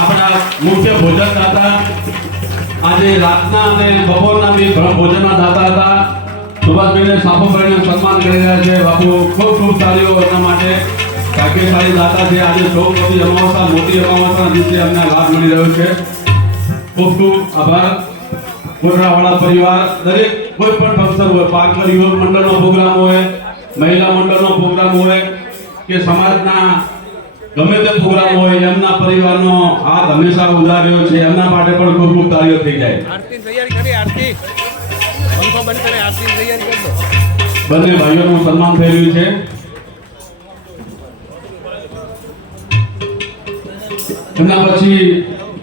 આપણા મુખ્ય ભોજનદાતા આજે રાતના અને બપોરના બી ભોજનના દાતા હતા સુભાષભાઈને સાફોભાઈને સન્માન કરી રહ્યા છે. બાપુ ખૂબ ખૂબ તાળીઓ એમના માટે. ભાગ્યશાળી દાતા છે. આજે સૌ મોટી અમાવસ્યા મોટી અમાવસ્યાના દિવસે અમને લાભ મળી રહ્યો છે. ખૂબ ખૂબ આભાર. કોટરાવાળા પરિવાર દરેક કોઈ પણ ફંક્શન હોય, પાર્કર યુવક મંડળનો પ્રોગ્રામ હોય, મહિલા મંડળનો પ્રોગ્રામ હોય કે સમાજના ગમે તે પ્રોગ્રામ હોય, એમના પરિવારનો હાથ હંમેશા ઉધાર રહ્યો છે. એમના માટે પણ ખૂબ ખૂબ તાળીઓ થઈ જાય. આરતી તૈયારી કરી. આરતી પંખો બંધ કરે. આરતી તૈયારી કરી દો. બંને ભાઈઓનું સન્માન થઈ રહ્યું છે. એમના પછી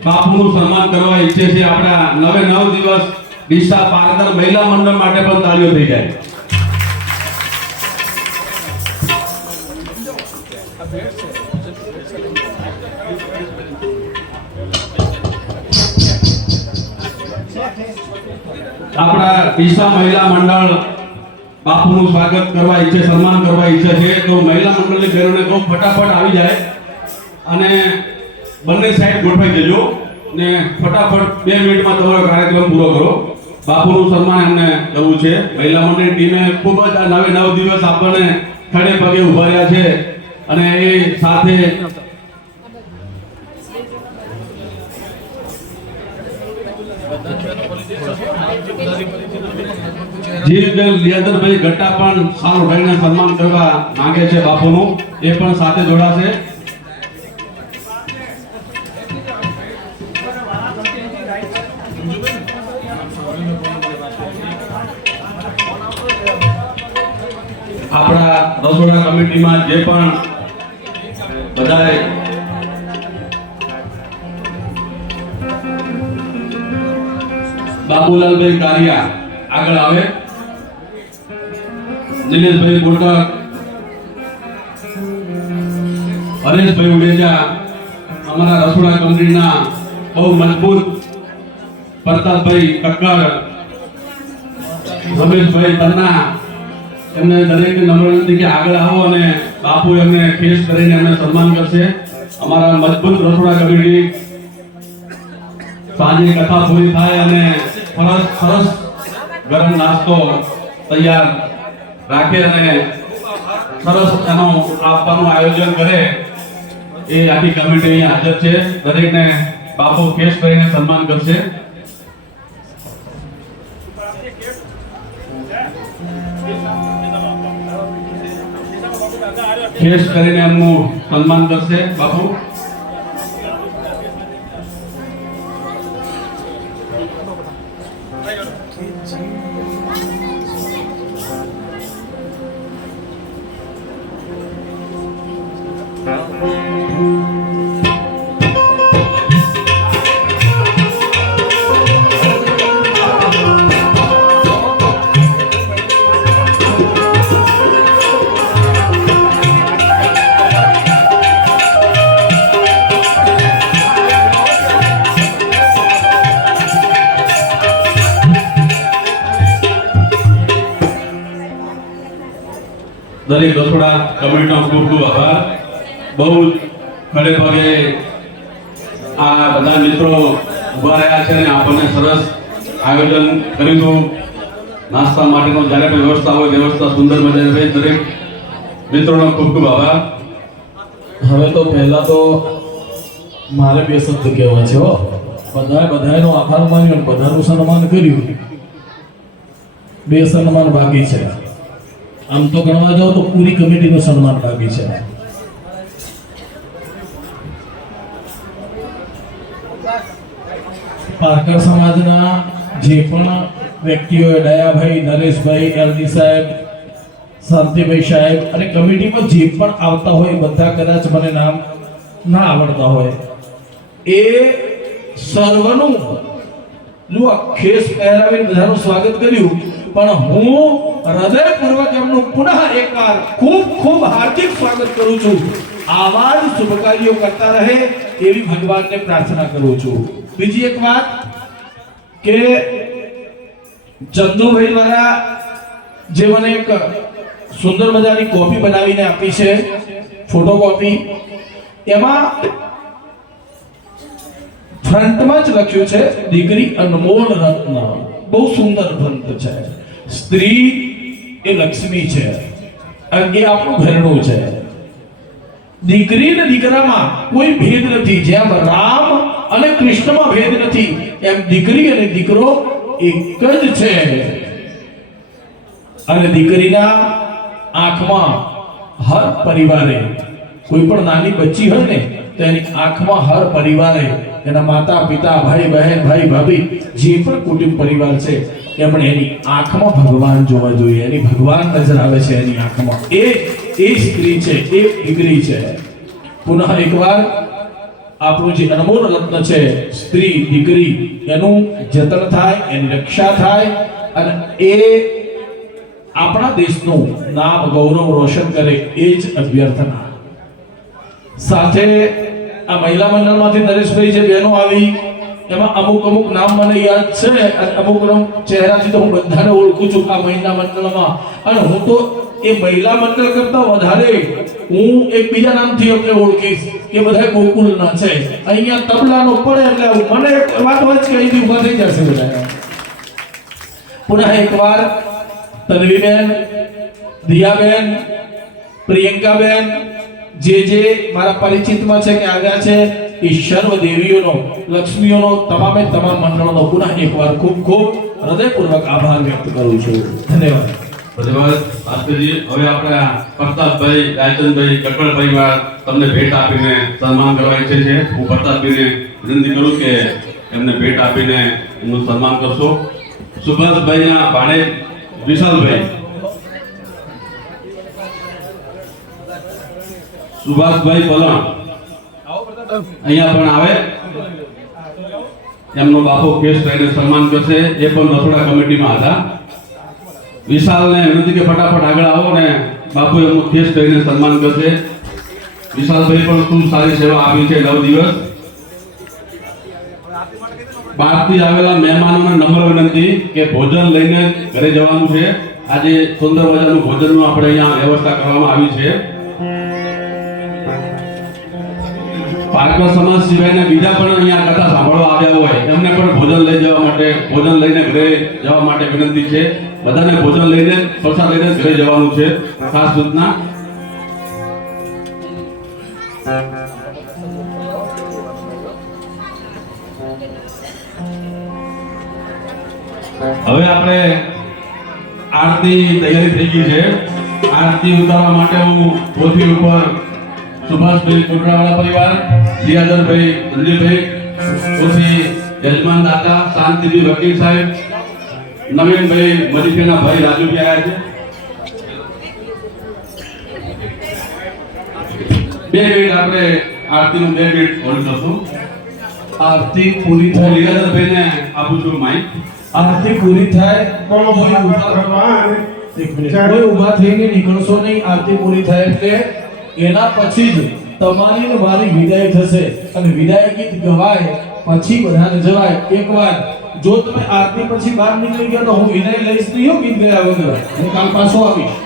બાપુનું સન્માન કરવા ઈચ્છે છે. આપણા 9 દિવસ ડીસા પારદર મહિલા મંડળ માટે પણ તાળીઓ થઈ જાય. આપણા ડીસા મહિલા મંડળ બાપુનું સ્વાગત કરવા ઈચ્છે, સન્માન કરવા ઈચ્છે છે. તો મહિલા મંડળની બહેનોને કહો ફટાફટ આવી જાય અને બંને સાઈડ ગોઠવાઈ દેજો ને ફટાફટ 2 મિનિટમાં તમારો કાર્યક્રમ પૂરો કરો. બાપુનું સન્માન એમને કરવું છે. મહિલા મંડળની ટીમે ખૂબ જ આ 9 દિવસ આપણને ખડે પગે ઉભા રહ્યા છે અને એ સાથે જીવબેન લિયાદરભાઈ ગટ્ટા પણ સારું ભાઈને સન્માન કરવા માંગે છે બાપુનું. એ પણ સાથે જોડાશે. આપણા રસોડા કમિટીમાં જે પણ બધાએ બાબુલાલભાઈ કારિયા આગળ આવે, નિલેશભાઈ બોરકર, હરેશભાઈ ઉડેજા, અમારા રસોડા કંપનીના બહુ મજબૂત પ્રતાપભાઈ કક્કર, રમેશભાઈ તન્ના, એમને દરેકને નમ્ર વિનંતી કે આગળ આવો અને બાપુ એમને ફેસ કરીને એમને સન્માન કરશે. અમારા મજબૂત રસોડા કમિટી સાંજે કથા પૂરી થાય અને સરસ ગરમ નાસ્તો તૈયાર રાખે અને સરસ એનો આપવાનું આયોજન કરે. એ આખી કમિટી અહીંયા હાજર છે. દરેકને બાપુ ફેસ કરીને સન્માન કરશે. ફેસ કરીને એમનું સન્માન કરશે બાપુ. દરેક રસોડા કમિટીનો ખૂબ ખૂબ આભાર. બહુ ખડે પગે આ બધા મિત્રો ઉભા રહ્યા છે અને આપણને સરસ આયોજન કર્યું. નાસ્તા માટેનો જ્યારે પણ વ્યવસ્થા હોય વ્યવસ્થા સુંદર મજાની હોય. દરેક મિત્રોનો ખૂબ ખૂબ આભાર. હવે તો પહેલા તો મારે 2 શબ્દ કહેવા છે. બધાનો આભાર માન્યો, બધાનું સન્માન કર્યું. 2 સન્માન બાકી છે. આમ તો ગણવા જાઓ તો પૂરી કમિટીનું સન્માન બાકી છે. પારકર સમાજના જે પણ વ્યક્તિઓ, દયાભાઈ, નરેશભાઈ, એલડી સાહેબ, શાંતિભાઈ સાહેબ અને કમિટીમાં જે પણ આવતા હોય બધા કદાચ મને નામ ના આવડતા હોય એ સર્વનું જો ખેસ પહેરાવીને બધાનું સ્વાગત કર્યું. પણ હું હૃદયપૂર્વક એમનું પુનઃ એકવાર ખૂબ ખૂબ હાર્દિક સ્વાગત કરું છું. આવા જ શુભ કાર્યો કરતા રહે એવી ભગવાનને પ્રાર્થના કરું છું. બીજી એક વાત કે ચંદુભાઈ દ્વારા જે મને એક સુંદર મજાની કોપી બનાવીને આપી છે, ફોટો કોપી, એમાં ફ્રન્ટમાં જ લખ્યું છે દીકરી અનમોલ રત્ન. બહુ સુંદર ગ્રંથ છે. સ્ત્રી એ લક્ષ્મી છે અને એ આપણું ઘરનું છે. દીકરી ને દીકરામાં કોઈ ભેદ નથી. જેમ રામ અને કૃષ્ણમાં ભેદ નથી, એમ દીકરી અને દીકરો એક જ છે. અને દીકરીના આંખમાં હર પરિવારે, કોઈ પણ નાની બચ્ચી હોય ને તેની આંખમાં હર પરિવારે એના માતા પિતા ભાઈ બહેન ભાઈ ભાભી જે પણ કુટુંબ પરિવાર છે એમણે એની આંખમાં ભગવાન જોવા જોઈએ. એની ભગવાન નજર આવે છે એની આંખમાં. એ સ્ત્રી છે, એ દીકરી છે. પુનઃ એકવાર આપણું જે અનમોલ રત્ન છે સ્ત્રી દીકરી, એનું જતન થાય, એની રક્ષા થાય અને એ આપણા દેશનું નામ ગૌરવ રોશન કરે, એ જ અભ્યર્થના. સાથે આ મહિલા મંડળમાંથી નરેશભાઈ જે બહેનો આવી એમાં અમુક નામ મને યાદ છે અને અમુક ચહેરાથી તો હું બધાને ઓળખું છું આ મહિલા મંડળમાં. અને હું તો એ મહિલા મંડળ કરતા વધારે હું એક બીજા નામથી અમને ઓળખીશ કે બધા ગોકુલના છે. અહીંયા તબલાનો પડે એટલે મને વાત જ કે અહીંથી ઊભા થઈ જશે બધા. પુનઃ એકવાર તન્વીબેન, દિયાબેન, પ્રિયંકાબેન જે મારા પરિચિતમાં છે કે આવ્યા છે, એ સર્વ દેવીઓનો, લક્ષ્મીઓનો, તમામે તમામ મંડળોનો પુનઃ એકવાર ખૂબ ખૂબ હૃદયપૂર્વક આભાર વ્યક્ત કરું છું. ધન્યવાદ. ધન્યવાદ ભાસ્કરજી. હવે આપણે પ્રતાપભાઈ, રાયચંદભાઈ, કટકળભાઈ તમને ભેટ આપીને સન્માન કરવા ઈચ્છે છે. હું પ્રતાપભાઈને વિનંતી કરું કે એમને ભેટ આપીને એમનું સન્માન કરશો. સુભાષભાઈના ભાણેજ વિશાલભાઈ, સુભાષભાઈ પલણ અહીંયા પણ આવે, એમનો બાપો કેસ કરીને સન્માન કરશે. એ પણ રસોડા કમિટીમાં હતા. વિશાલને વિનંતી કે ફટાફટ આગળ આવો ને બાપુ એમનું કેસ કરીને સન્માન કરશે. વિશાલભાઈ પણ ખૂબ સારી સેવા આપી છે 9 દિવસ. બહારથી આવેલા મહેમાનોને નમ્ર વિનંતી કે ભોજન લઈને ઘરે જવાનું છે. આજે સુંદર મજાનું ભોજનનું આપણે અહીંયા વ્યવસ્થા કરવામાં આવી છે. પારકા સમાજ સિવાયના બીજા પણ અહીંયા કથા સાંભળવા આવ્યા હોય એમને પણ ભોજન લઈ જવા માટે, ભોજન લઈને ઘરે જવા માટે વિનંતી છે. બધાને ભોજન લઈને, પ્રસાદ લઈને ઘરે જવાનું છે. ખાસ સૂચના. હવે આપણે આરતી તૈયારી થઈ ગઈ છે. આરતી ઉતારવા માટે હું પૃથ્વી ઉપર સુભાષભાઈ કોટરાવાળા પરિવાર, લિયાદરભાઈ, રંજીભાઈ, પછી યજમાન દાતા શાંતિજી વકીલ સાહેબ, નવીનભાઈ મજીઠીના ભાઈ રાજુભાઈ આવ્યા છે. 2 મિનિટ આપણે આરતીનું 2 મિનિટ હોલ્ડ કરશું. આરતી પૂરી થાય, લિયાદરભાઈને આપું છું માઈક. આરતી પૂરી થાય, કોઈ ઊભા થઈને નીકળશો નહીં. આરતી પૂરી થાય એટલે એના પછી જ તમારી ને મારી વિદાય થશે અને વિદાય ગીત ગવાય પછી બધાને જવાય. એકવાર જો તમે આરતી પછી બહાર નીકળી ગયા તો હું વિદાય લઈશ નહીં, ગીત ગયા વગર હું કાલ પાછો આવીશ.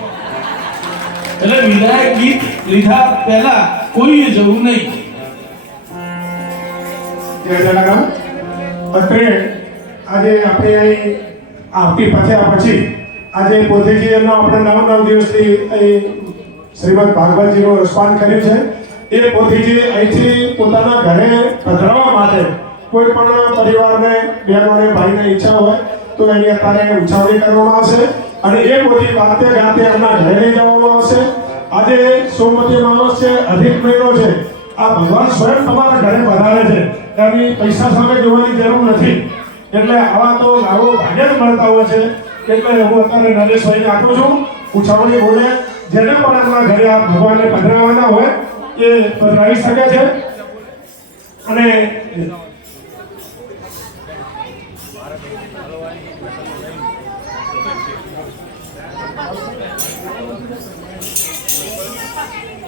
એટલે વિદાય ગીત લીધા પહેલા કોઈ જવું નહીં. જય જલારામ. અત્રે આજે આપણે અહીં આરતી પત્યા પછી આજે પોથીજી એમનો આપણે 9 દિવસથી અહીં શ્રીમદ ભાગવતજીનું રસપાન કર્યું છે. એ પોથીજી અહીંથી પોતાના ઘરે પધરાવવા માટે કોઈ પણ પરિવારને, બહેનોને, ભાઈને ઈચ્છા હોય તો એની અત્યારે ઉછાવણી કરવામાં આવશે અને એ પોથી વાતે ગાતે એમના ઘરે લઈ જવામાં આવશે. આજે સોમવતી માસ છે, અધિક મહિનો છે. આ ભગવાન સ્વયં તમારા ઘરે પધારે છે. એની પૈસા સામે જોવાની જરૂર નથી. એટલે આવા તો લાવો ભાગ્ય જ મળતા હોય છે. એટલે હું અત્યારે નરેશભાઈને આપું છું. ઉછાવણી બોલે જેને પણ એમના ઘરે આ ભગવાનને પધરાવવાના હોય એ પધરાવી શકે છે. અને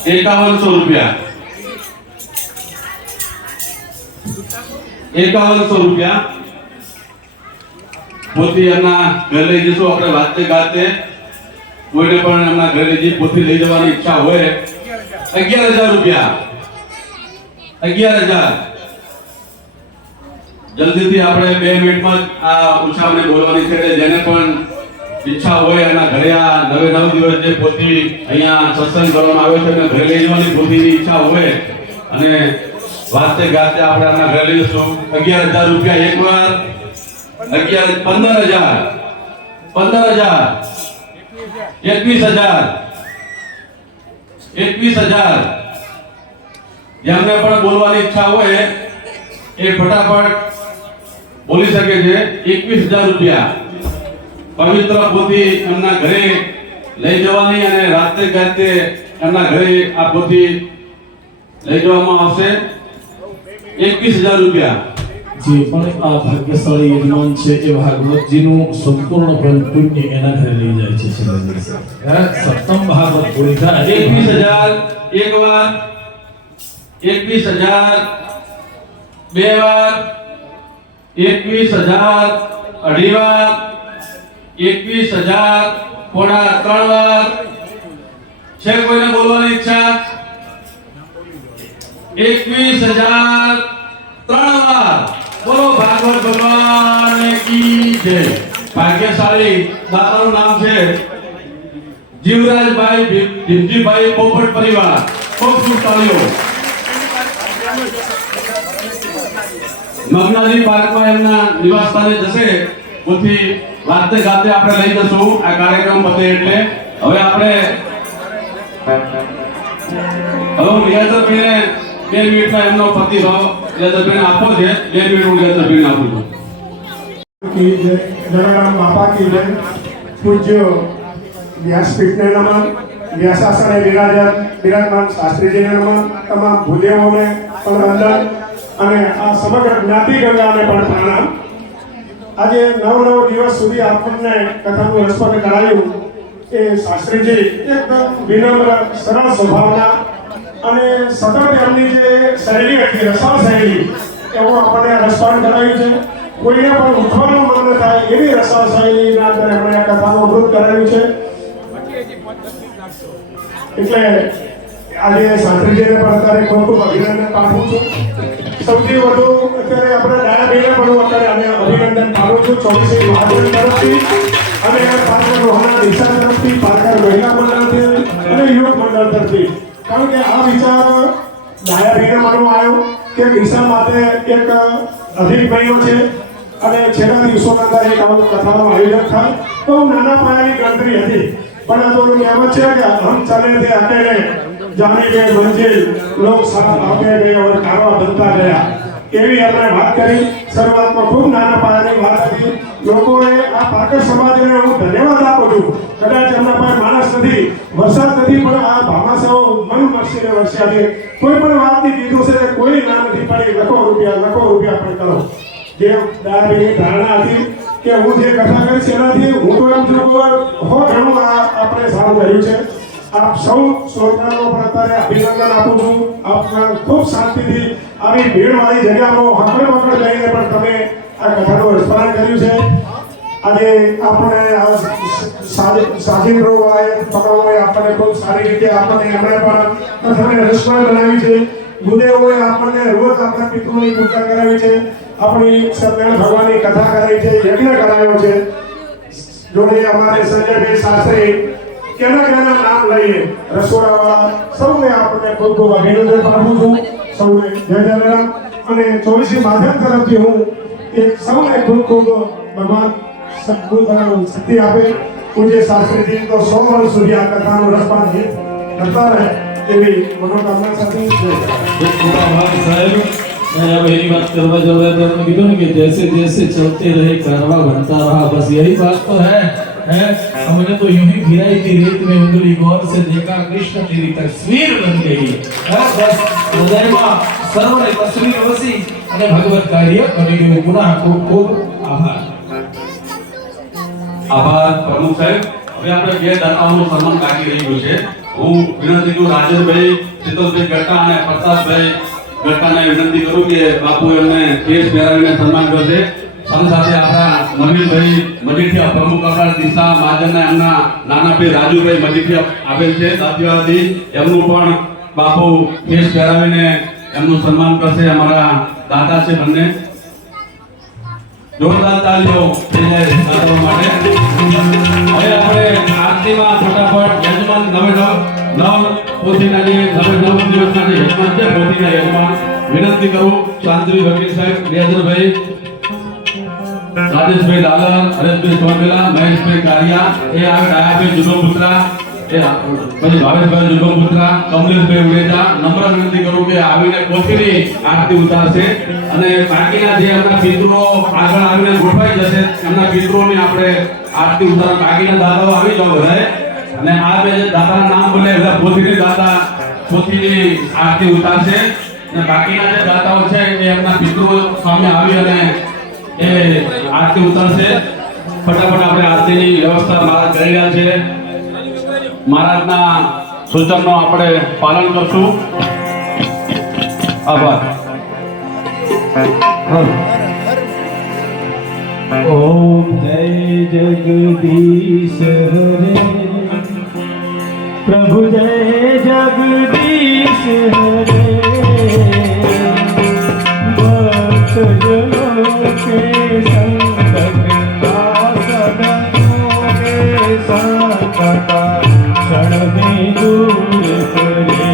₹5100 પોથી એમના ઘરે લઈ જશું. આપણે વાતે ગાતે કોઈને પણ એમના ઘરે જે પોથી લઈ જવાની ઈચ્છા હોય ₹11,000 11,000 જલ્દીથી આપણે 2 મિનિટમાં જ આ ઉત્સાહને બોલવાની છે એટલે જેને પણ ઈચ્છા હોય એના ઘરે આ 9 દિવસ જે પોથી અહીંયા સત્સંગ કરવામાં આવ્યો છે એને ઘરે લઈ જવાની પોતીની ઈચ્છા હોય અને વાતે ગાતે આપણે આના ઘરે લઈ જશું 11,000 રૂપિયા એકવાર 15,000 21,000 જેમને પણ બોલવાની ઈચ્છા હોય એ ફટાફટ બોલી શકે છે 21,000 રૂપિયા પવિત્ર પોથી એમના ઘરે લઈ જવાની અને રાત્રે ગાતે એમના ઘરે આ પોથી લઈ જવામાં આવશે 21,000 રૂપિયા જે પણ આ ભાગ્યશાળી યજમાન છે એ ભાગવતજીનું સંપૂર્ણ ફળ પુણ્ય એના ઘરે લઈ જાય છે છેલ્લા દિવસે સપ્તમ ભાગવત પૂરી થાય 21,000 એક વાર 21,000 બે વાર 21,000 અઢી વાર 21,000 પોણા 3 વાર છે કોઈને બોલવાની ઈચ્છા 21,000 3 વાર બોલો ભાગવત ભગવાન કી જય ભાગ્યશાળી દાતાનું નામ છે જીવરાજભાઈ ભીમજીભાઈ પોપટ પરિવાર ખૂબ ખૂબ તાળીઓ મગનાજી પાર્કમાં એમના નિવાસ સ્થાને જશે ઉથી વાતે ગાતે આપણે લઈ જશું આ કાર્યક્રમ પતે એટલે હવે આપણે લિયાઝરભાઈને 2 મિનિટમાં એમનો પ્રતિભાવ લિયાઝરભાઈને આપો છે 2 મિનિટ હું લિયાઝરભાઈને આપું છું की जय जगन्नाथ बापा की जय पूज्य व्यासपीठ ने नमन व्यासासने विराजमान शास्त्री जी ने नमन तमाम भूदेवों ने पण वंदन અને આ સમગ્ર જ્ઞાતિ ગંગાને પણ પ્રણામ આજે 9 દિવસ સુધી આપણને કથાનું રસપાન કરાયું એ શાસ્ત્રીજી એકદમ વિનમ્ર સરળ સ્વભાવના અને સતત એમની જે શૈલી હતી રસાળ શૈલી એવું આપણને રસપાન કરાયું છે કોઈને પણ ઉઠવાનું મન ન થાય એવી રસાળ શૈલીના અંદર એમણે આ કથાનું અમૃત કરાવ્યું છે એટલે આજે શાસ્ત્રીજીને પણ અત્યારે ખૂબ ખૂબ અભિનંદન પાઠવું છું સૌથી વધુ અત્યારે આપણે ડાયાબીને પણ અત્યારે અમે અભિનંદન પાઠવું છું 24 મહાજન તરફથી અને પાર્કર રોહના દિશા તરફથી પાર્કર મહિલા મંડળથી અને યુવક મંડળ તરફથી કારણ કે આ વિચાર ડાયાબીને માનવો આવ્યો કે દિશા માટે એક અધિક મહિનો છે અને છેલ્લા દિવસોના અંદર એક આવું કથાનું આયોજન થાય તો નાના પાયાની ગણતરી હતી પણ આ તો કહેવત છે કે હમ ચલે थे अकेले जाने के मंजिल लोग साथ आगे गए और कारवा बनता गया એવી આપણે વાત કરી શરૂઆતમાં ખૂબ નાના પાયાની વાત હતી લોકોએ આ પાર્કર સમાજને હું ધન્યવાદ આપું છું કદાચ એમના પાસે માણસ નથી વરસાદ નથી પણ આ ભામાસાઓ મન મરસીને વરસ્યા છે કોઈ પણ વાતની કીધું છે કે કોઈ ના નથી પડી લખો રૂપિયા પણ કરો જે દારૂની ધારણા હતી કે હું જે કથા કરીશ એનાથી હું તો એમ છું હો ઘણું આપણે સારું કર્યું છે આપ સૌ શ્રોતાઓ પણ અત્યારે અભિનંદન આપું છું આપ ખૂબ શાંતિથી આવી ભીડવાળી જગ્યામાં હકડ લઈને પણ તમે આ કથાનું રસપાન કર્યું છે આજે આપણે સાજિંદ્રો પકડોએ આપણને ખૂબ સારી રીતે આપણને એમણે પણ કથાને રસપાન બનાવી છે ગુરુદેવોએ આપણને રોજ આપણા પિતૃની પૂજા કરાવી છે આપણી સત્યનારાયણ ભગવાનની કથા કરાવી છે યજ્ઞ કરાવ્યો છે જોડે અમારે સંજયભાઈ શાસ્ત્રી કેના નામ લઈએ રસોડાવાળા સૌને આપણને ખૂબ ખૂબ અભિનંદન પાઠવું છું સૌને જય જલારામ અને 24 માધ્યમ તરફથી હું એક સૌને ખૂબ ખૂબ ભગવાન શક્તિ આપે પૂજ્ય શાસ્ત્રીજી તો 100 વર્ષ સુધી આ કથાનું રસપાન કરતા રહે એવી મનોકામના સાથે साहब मैं अब यही बात करवा जब रहे थे उन्होंने कहा कि जैसे जैसे चलते रहे कारवा बनता रहा बस यही बात तो है हमने तो यूं ही गिराई थी रेत में उंगली गौर से देखा कृष्ण तेरी तस्वीर बन गई बस हृदय में सर्वने तस्वीर वसी અને ભગવત કાર્ય કરી ગયું પુનઃ ખૂબ ખૂબ આભાર પ્રમુખ સાહેબ હવે આપણે બે દાતાઓનું સન્માન બાકી રહ્યું છે હું વિનંતી કરું રાજેશભાઈ શીતલભાઈ ગટ્ટા અને પ્રતાપભાઈ ગટ્ટાને વિનંતી કરું કે બાપુ એમને કેસ પહેરાવીને સન્માન કરશે સાથે સાથે આપણા નવીનભાઈ મજીઠિયા પ્રમુખ આપણા દિશા મહાજનના એમના નાના ભાઈ રાજુભાઈ મજીઠિયા આવેલ છે દાદીવાદી એમનું પણ બાપુ કેસ પહેરાવીને એમનું સન્માન કરશે અમારા દાદા છે બંને જોરદાર તાલીઓ થઈ જાય દાતાઓ માટે. હવે આપણે આરતીમાં ફટાફટ યજમાન નવ પોથીના જે નવ દિવસના જે યજમાન છે પોથીના યજમાન વિનંતી કરું શાંતિભાઈ વકીલ સાહેબ, રિયાઝરભાઈ, રાજેશભાઈ લાલર, હરેશભાઈ સોનવેલા, મહેશભાઈ કારિયા, એ આવે ડાયાભાઈ જુગલપુત્રા, એ પછી ભાવેશભાઈ જુગલપુત્રા, કમલેશભાઈ ઉડેજા. નમ્ર વિનંતી કરું કે આવીને પોથીની આરતી ઉતારશે અને બાકીના જે એમના પિતૃઓ આગળ આવીને ગોઠવાઈ જશે એમના પિતૃઓની આપણે આરતી ઉતાર. બાકીના દાદાઓ આવી જાવ બધાએ અને આ બે જે દાદાના નામ બોલે બધા પોથીની દાદા પોથીની આરતી ઉતારશે અને બાકીના જે દાતાઓ છે એ એમના પિતૃઓ સામે આવી અને એ આરતી ઉતારશે. ફટાફટ આપણે આરતીની વ્યવસ્થા મહારાજ કરી રહ્યા છે. મહારાજના સૂચનનો આપણે પાલન કરશું. આભાર. ओम जय जगदीश हरे प्रभु जय जगदीश हरे भक्त जनों के संकट साधनों के संकट क्षण में दूर करे.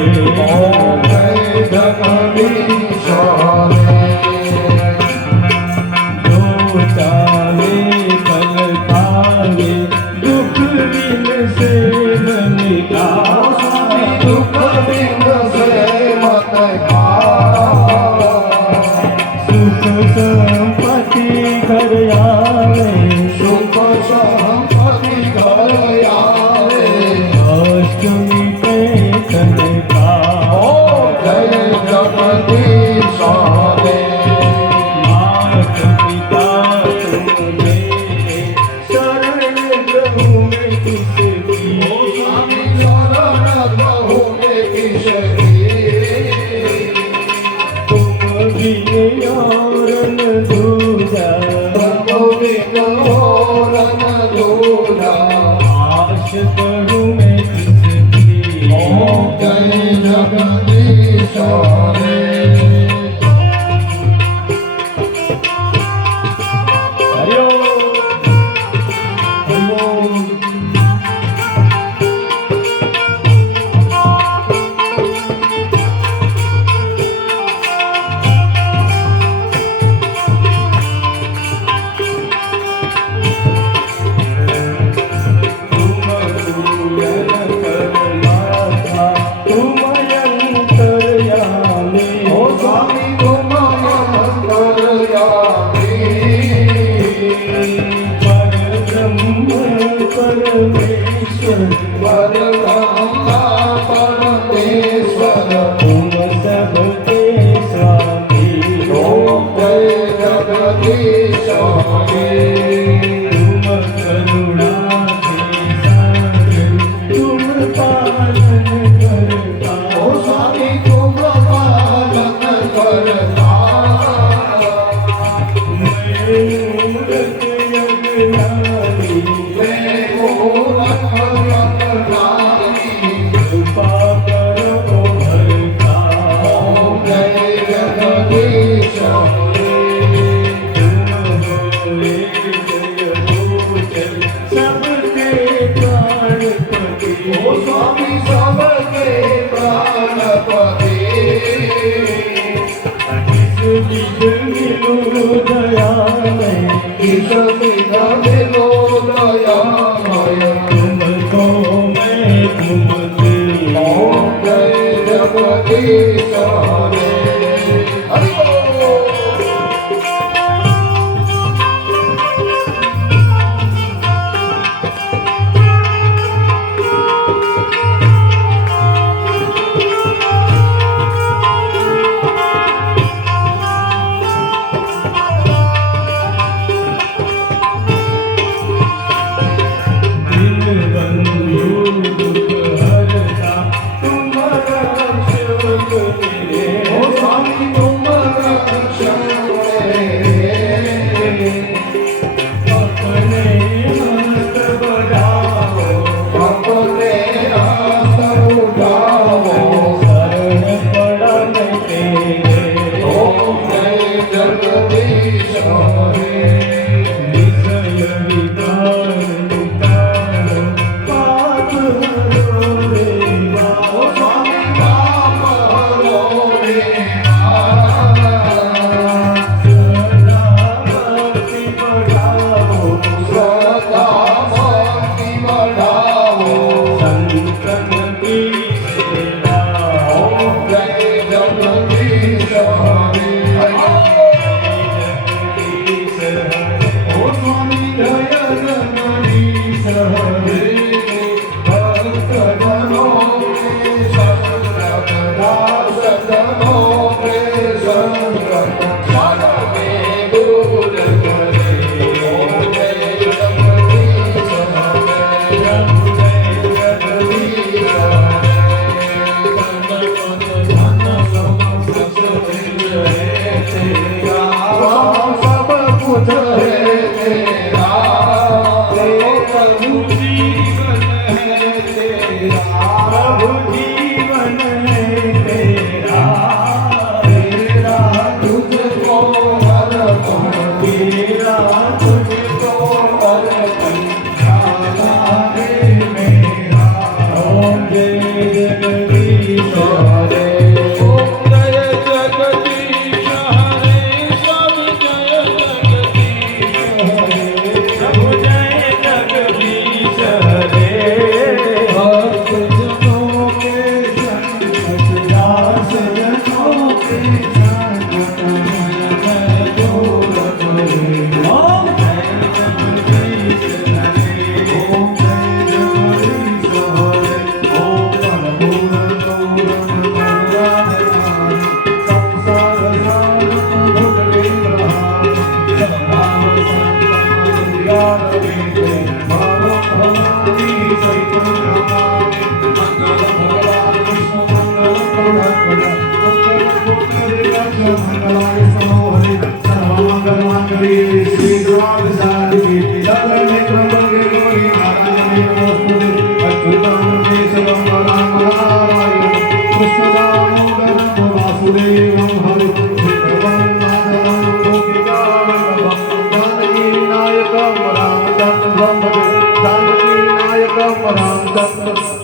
ओम जय जगदीश हरे चाले पल पावे दुख बिन से मन का दुख बिन से मत सुख संपत्ति घर आवे सुख संपत्ति घर आवे अष्टमी पे तन का. जय जगदीश हरे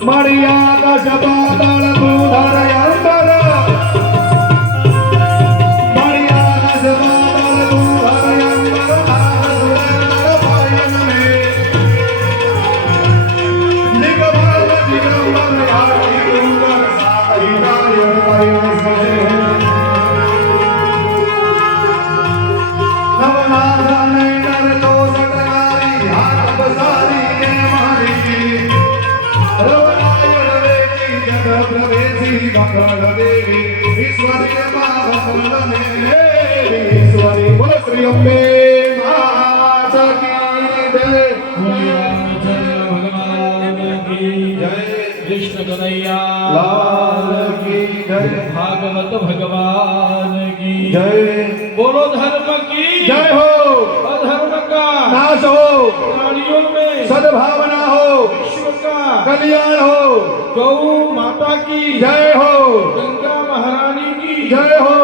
मर्यादा जबादल दूधर अंबर मर्यादा जबादल दूधर अंबर सुरेंद्र भायन में निगमन दिगंबर आदि उंगर साहिदाय भायन से नवनाथ नैनर तो सटनारी हाथ बसारी के मारी प्रवेशी मंगल देवी ईश्वरी मंगल ईश्वरी बोल श्री अम्बे माता की जय भगवान की जय कृष्ण कन्हैया लाल की जय भागवत भगवान की जय बोलो धर्म की जय हो अधर्म का नाश हो प्राणियों में सद्भावना हो विश्व का कल्याण हो गौ माता की जय हो गंगा महारानी की जय हो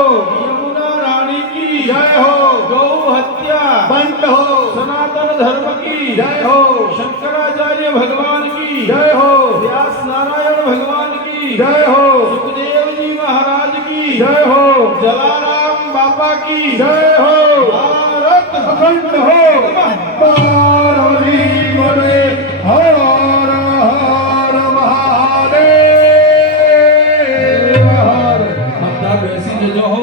यमुना रानी की जय हो गौ हत्या बंद हो सनातन धर्म की जय हो शंकराचार्य भगवान की जय हो व्यास नारायण भगवान की जय हो सुखदेव जी महाराज की जय हो जलाराम बाबा की जय हो भारत अखंड हो पार्वती पते हर हर महादेव हर બધા બેસી જજો હો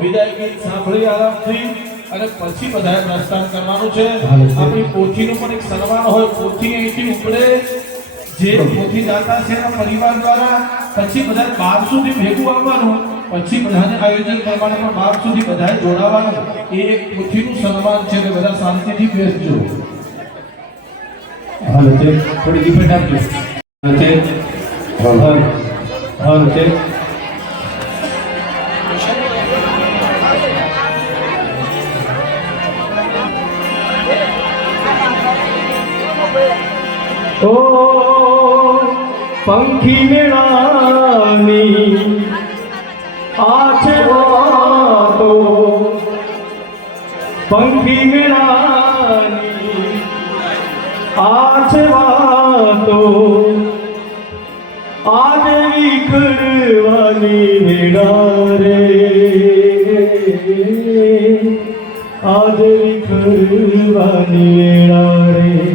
વિદાય ગીત સાંભળી આરામથી અને પછી બધાએ પ્રસ્થાન કરવાનું છે આપણી પોથીનું પણ એક સન્માન હોય પોથી અહીંથી ઉપડે જે પોથી દાતા છે એના પરિવાર દ્વારા પછી બધાએ 12 સુધી ભેગું આવવાનું પછી બધાને આયોજન કરવાનું પણ 12 સુધી બધાએ જોડાવાનું એ એક પોથીનું સન્માન છે એટલે બધા શાંતિથી બેસજો હાલ છે થોડી ડિફેક્ટ આપજો હાલ હાલ છે ओ पंखी मेळानी आछे वातो पंखी मेळानी आछे वातो आज विखरवानी वेळा रे आज विखरवानी वेळा रे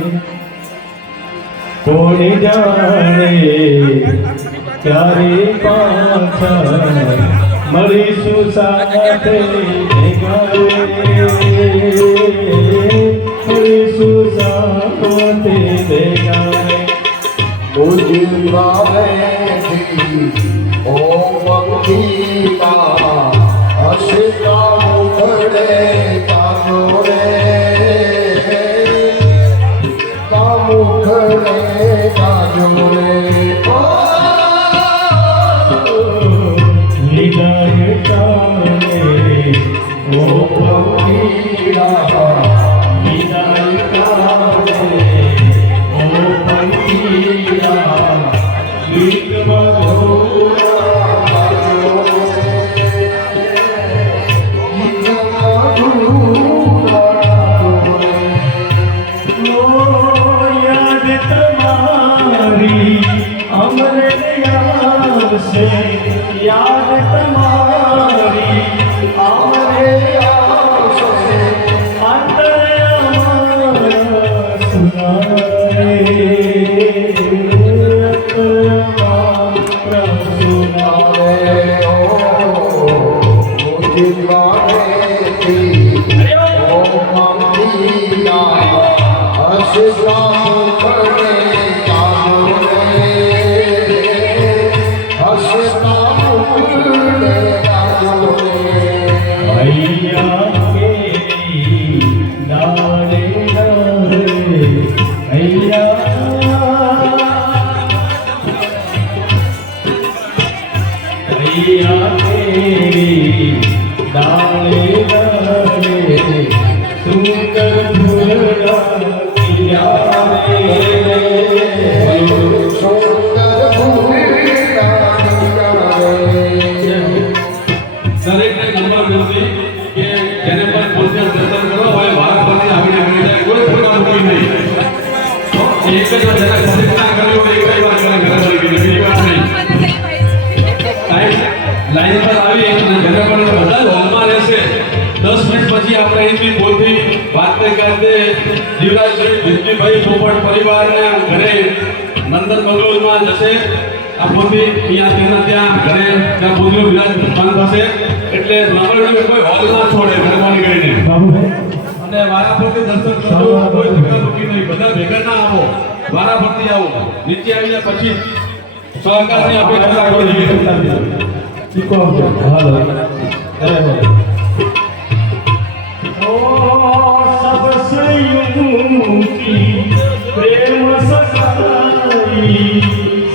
कोणी जाणे ત્યારે પાછા મળીશું સાથે ભેગા રે મળીશું સાથે ભેગા રે Guru ભૈયા કેરી ડાળે ડાળે ભૈયા કેરી ડાળે ડાળે સુંદર ફૂલડા કિયા દરેકને નંબર નથી કે જેને પણ પોતે દર્શન કરો હોય વારાફરતી આવીને આવી જાય, કોઈ ખોટા મૂકી નહીં. તો એક જ વાર જેને પ્રતિજ્ઞા કરી હોય એક જ વાર કરે ઘરે મળી ગઈ, બીજી વાર નહીં. લાઈન પર આવી અને જેને પણ બધા જ હોલમાં રહેશે. 10 મિનિટ પછી આપણે અહીંથી બોલથી વાત કરતે જીવરાજભાઈ ભીમજીભાઈ પોપટ પરિવારના ઘરે નંદન બંગલોરમાં જશે. આ પોતે અહીંયા તેના ત્યાં ઘરે ત્યાં પોતે વિરાજમાન થશે. એટલે નંબર કોઈ હોલ ના છોડે મહેરબાની કરીને. અને વારાફરતી દર્શન કરજો, કોઈ ધક્કાધુક્કી નહીં, બધા ભેગા ના આવો, વારાફરતી આવો. નીચે આવીને પછી સહકારની અપેક્ષા રાખો જોઈએ. सबसे ऊंची प्रेम सगाई,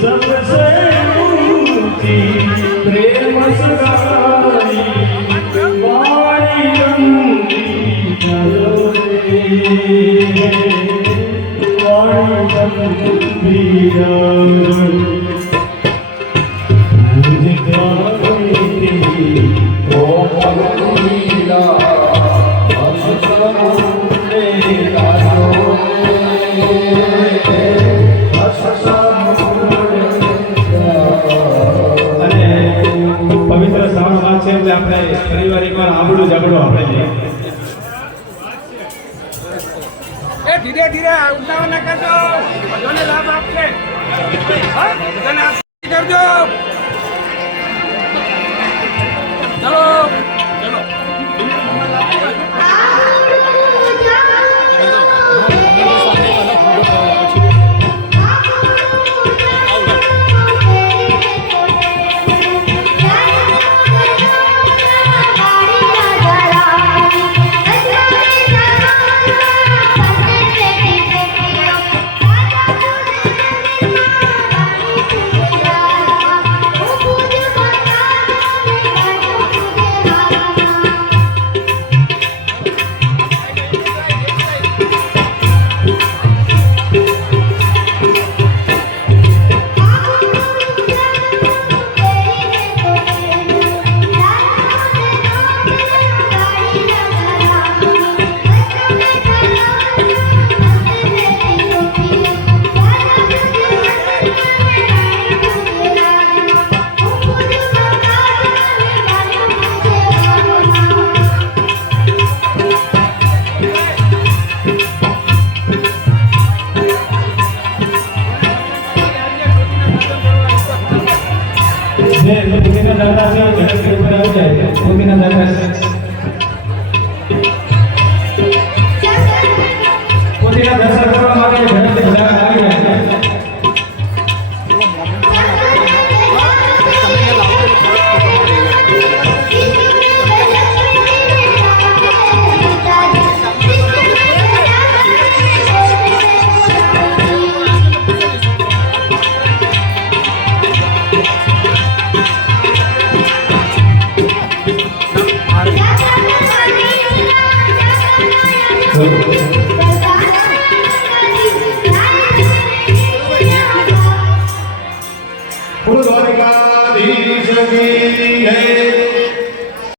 सबसे ऊंची प्रेम सगाई, वाणी रंगी चलो रे, वाणी रंगी चलो मुझे गाती ओ लीला પવિત્ર શ્રાવણ માસ છે એટલે આપણે પરિવાર એકવાર આંબળું ઝઘડો આપણે લઈએ. એ ધીરે ધીરે ઉતાવળ ના કરજો, બધાને લાભ આપશે. હા, બધાને આશીર્વાદ કરજો. ચલો ચલો. પોતીના દાદા છે ઝડપથી ઉપર આવી જાય. પોતીના દાદા પોતીના દર્શન કરવા માટે ઝડપથી બધા આવી જાય. દ્વારિકાધીશ કી